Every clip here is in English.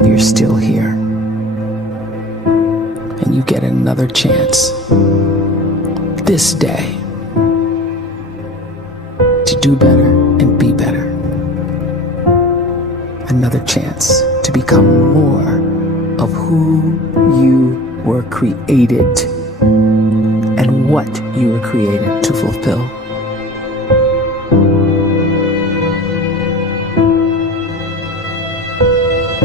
you're still here. And you get another chance this day to do better and be better. Another chance to become more of who you were created and what you were created to fulfill.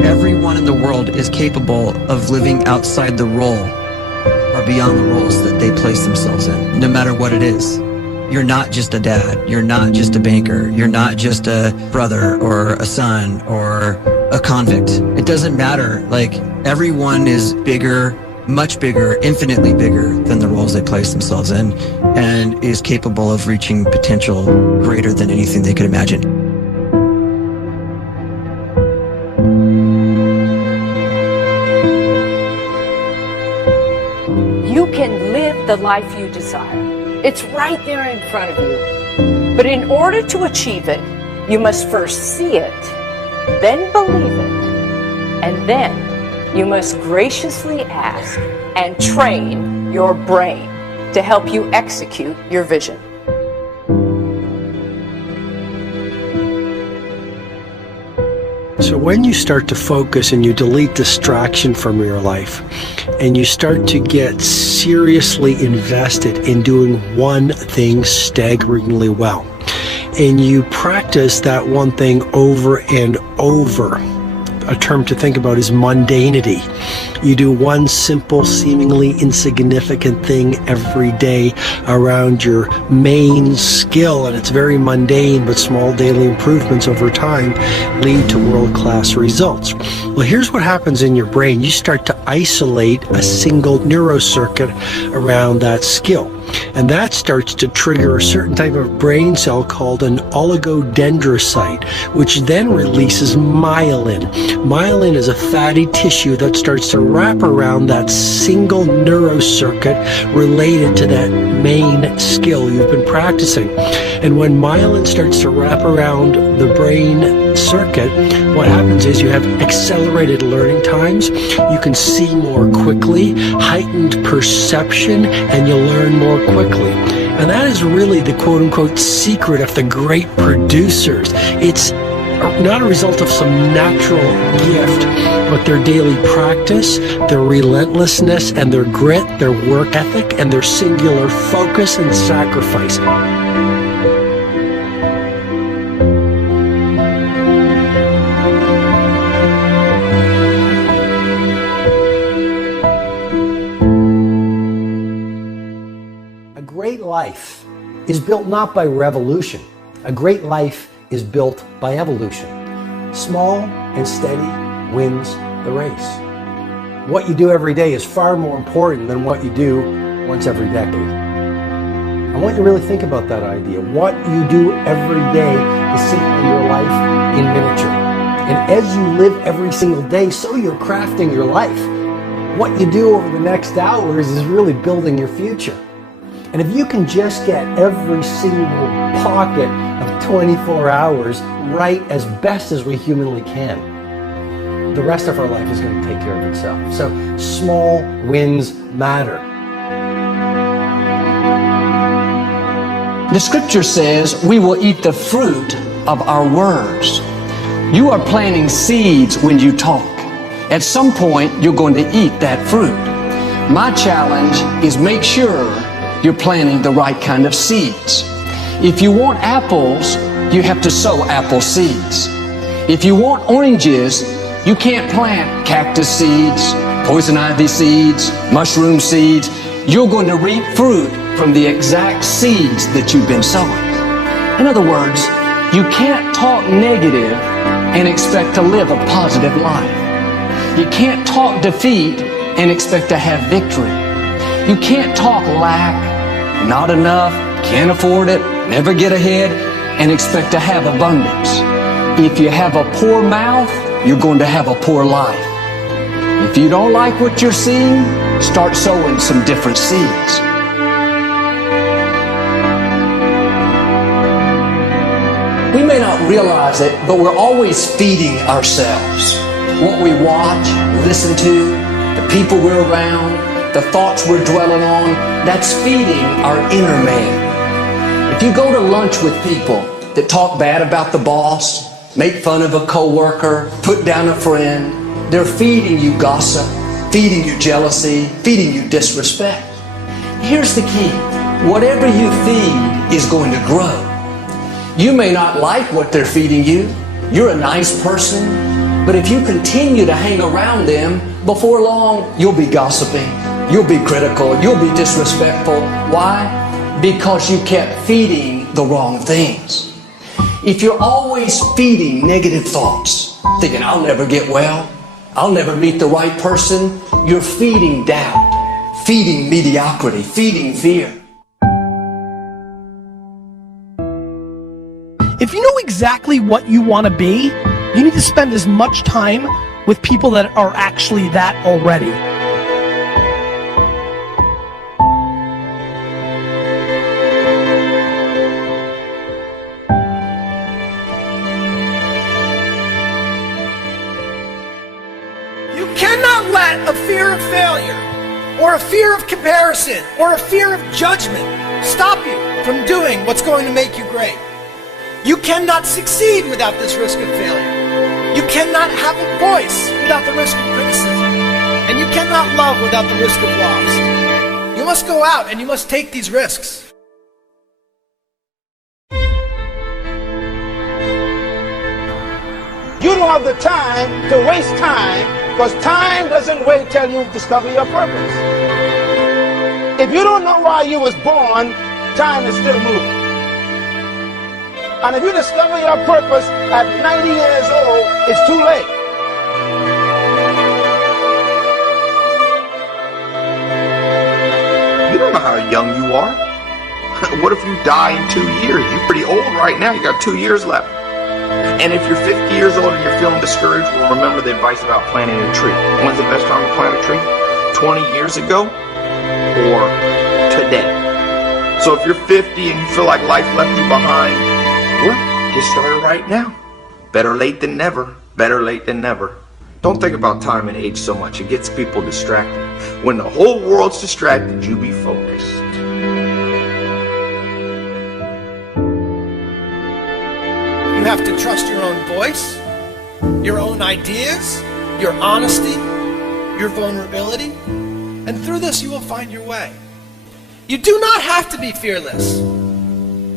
Everyone in the world is capable of living outside the role or beyond the roles that they place themselves in, no matter what it is. You're not just a dad, you're not just a banker, you're not just a brother or a son or a convict. It doesn't matter. Like, everyone is bigger, much bigger, infinitely bigger than the roles they place themselves in, and is capable of reaching potential greater than anything they could imagine. You can live the life you desire. It's right there in front of you. But in order to achieve it, you must first see it, then believe it, and then you must graciously ask and train your brain to help you execute your vision. So when you start to focus and you delete distraction from your life, and you start to get seriously invested in doing one thing staggeringly well, and you practice that one thing over and over, a term to think about is mundanity. You do one simple, seemingly insignificant thing every day around your main skill, and it's very mundane, but small daily improvements over time lead to world-class results. Well, here's what happens in your brain. You start to isolate a single neurocircuit around that skill. And that starts to trigger a certain type of brain cell called an oligodendrocyte, which then releases myelin. Myelin is a fatty tissue that starts to wrap around that single neurocircuit related to that main skill you've been practicing. And when myelin starts to wrap around the brain circuit, what happens is you have accelerated learning times, you can see more quickly, heightened perception, and you learn more quickly. And that is really the quote-unquote secret of the great producers. It's not a result of some natural gift, but their daily practice, their relentlessness and their grit, their work ethic, and their singular focus and sacrifice. A great life is built not by revolution. A great life is built by evolution. Small and steady wins the race. What you do every day is far more important than what you do once every decade. I want you to really think about that idea. What you do every day is simply your life in miniature. And as you live every single day, so you're crafting your life. What you do over the next hours is really building your future. And if you can just get every single pocket of 24 hours right as best as we humanly can, the rest of our life is going to take care of itself. So small wins matter. The scripture says we will eat the fruit of our words. You are planting seeds when you talk. At some point, you're going to eat that fruit. My challenge is make sure you're planting the right kind of seeds. If you want apples, you have to sow apple seeds. If you want oranges, you can't plant cactus seeds, poison ivy seeds, mushroom seeds. You're going to reap fruit from the exact seeds that you've been sowing. In other words, you can't talk negative and expect to live a positive life. You can't talk defeat and expect to have victory. You can't talk lack, not enough, can't afford it, never get ahead, and expect to have abundance. If you have a poor mouth, you're going to have a poor life. If you don't like what you're seeing, start sowing some different seeds. We may not realize it, but we're always feeding ourselves. what we watch, listen to, the people we're around, the thoughts we're dwelling on, that's feeding our inner man. If you go to lunch with people that talk bad about the boss, make fun of a coworker, put down a friend, they're feeding you gossip, feeding you jealousy, feeding you disrespect. Here's the key. Whatever you feed is going to grow. You may not like what they're feeding you. You're a nice person. But if you continue to hang around them, before long, you'll be gossiping. You'll be critical. You'll be disrespectful. Why? Because you kept feeding the wrong things. If you're always feeding negative thoughts, thinking, I'll never get well, I'll never meet the right person, you're feeding doubt, feeding mediocrity, feeding fear. If you know exactly what you want to be, you need to spend as much time with people that are actually that already. You cannot let a fear of failure, or a fear of comparison, or a fear of judgment stop you from doing what's going to make you great. You cannot succeed without this risk of failure. You cannot have a voice without the risk of criticism. And you cannot love without the risk of loss. You must go out and you must take these risks. You don't have the time to waste time, because time doesn't wait till you discover your purpose. If you don't know why you was born, time is still moving. And if you discover your purpose at 90 years old, it's too late. You don't know how young you are. What if you die in 2 years? You're pretty old right now. You got 2 years left. And if you're 50 years old and you're feeling discouraged, well, remember the advice about planting a tree. When's the best time to plant a tree? 20 years ago or today? So if you're 50 and you feel like life left you behind, well, get started right now. Better late than never. Better late than never. Don't think about time and age so much. It gets people distracted. When the whole world's distracted, you be focused. You have to trust your own voice, your own ideas, your honesty, your vulnerability, and through this you will find your way. You do not have to be fearless.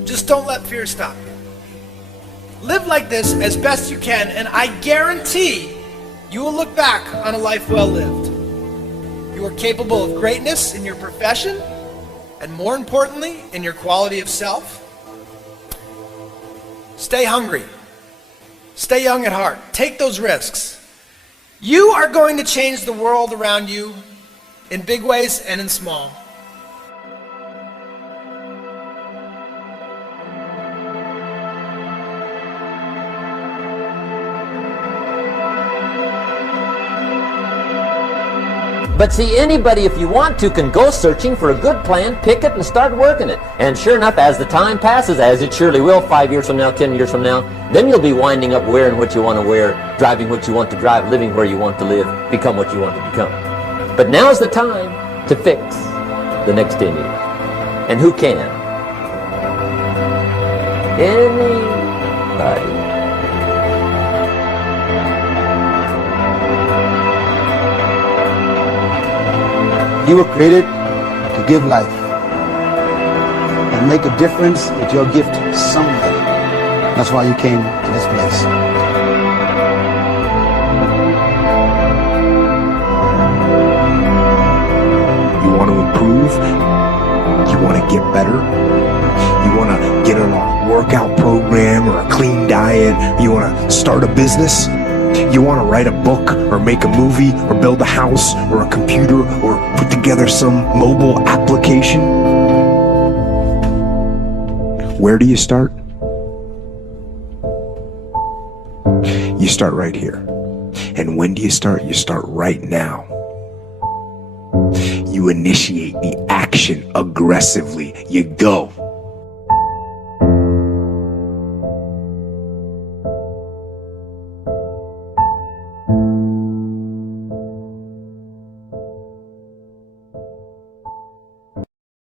Just don't let fear stop you. Live like this as best you can, and I guarantee you will look back on a life well lived. You are capable of greatness in your profession, and more importantly, in your quality of self. Stay hungry. Stay young at heart. Take those risks. You are going to change the world around you in big ways and in small. But see, anybody, if you want to, can go searching for a good plan, pick it, and start working it. And sure enough, as the time passes, as it surely will 5 years from now, 10 years from now, then you'll be winding up wearing what you want to wear, driving what you want to drive, living where you want to live, become what you want to become. But now's the time to fix the next 10 years. And who can? Anybody. You were created to give life and make a difference with your gift to somebody. That's why you came to this place. You want to improve? You want to get better? You want to get on a workout program or a clean diet? You want to start a business? You want to write a book or make a movie or build a house or a computer or put together some mobile application? Where do you start? You start right here. And when do you start? You start right now. You initiate the action aggressively. You go.